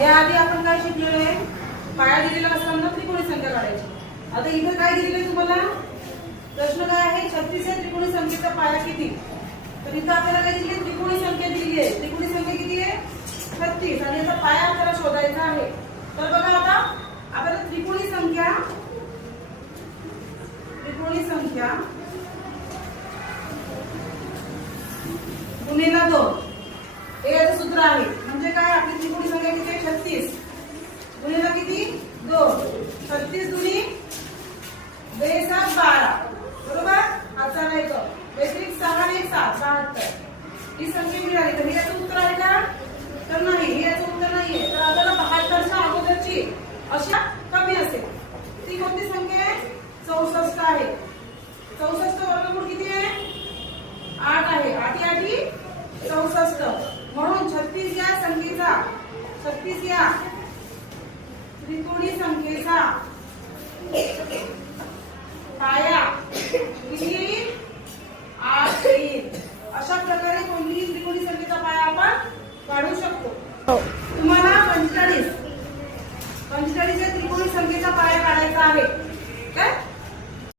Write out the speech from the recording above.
याआधी आपण काय शिकलेलो आहे? पाया दिलेला असताना त्रिकोणी संख्या काढायची. आता इथे काय दिलेलं आहे तुम्हाला? प्रश्न काय आहे? 36 या त्रिकोणी संख्येचा पाया किती? तर इथं आपल्याला काय दिली? त्रिकोणी संख्या दिली आहे. त्रिकोणी संख्या किती आहे? 36 आणि याचा पाया आपल्याला शोधायचा आहे. तर बघा आता आपल्याला त्रिकोणी संख्या गुणिले 2 हे याचं सूत्र आहे. म्हणजे काय? आपली त्रिकोणी संख्या किती आहे? 36 गुणिले किती? 2. 36 दुनी 2 7 12 बरोबर. हाचा नाही तो व्यतिरिक्त 6 आणि 1 7 72 ही संख्या मिळाली. तर हे याचं उत्तर आहे का? तर नाही, हे याचं उत्तर नाहीये. तर आपल्याला 72च्या अगोदरची अशा कमी असेल ती कोणती संख्या आहे? 64 आहे. 64 वर्गमूळ किती आहे? 8 आहे. 8 8 64. म्हणून 36 या संख्येचा 36 या त्रिकोणी संख्येचा पाया किती? 8 येईल. अशा प्रकारे कोणतीही त्रिकोणी संख्येचा पाया आपण काढू शकतो.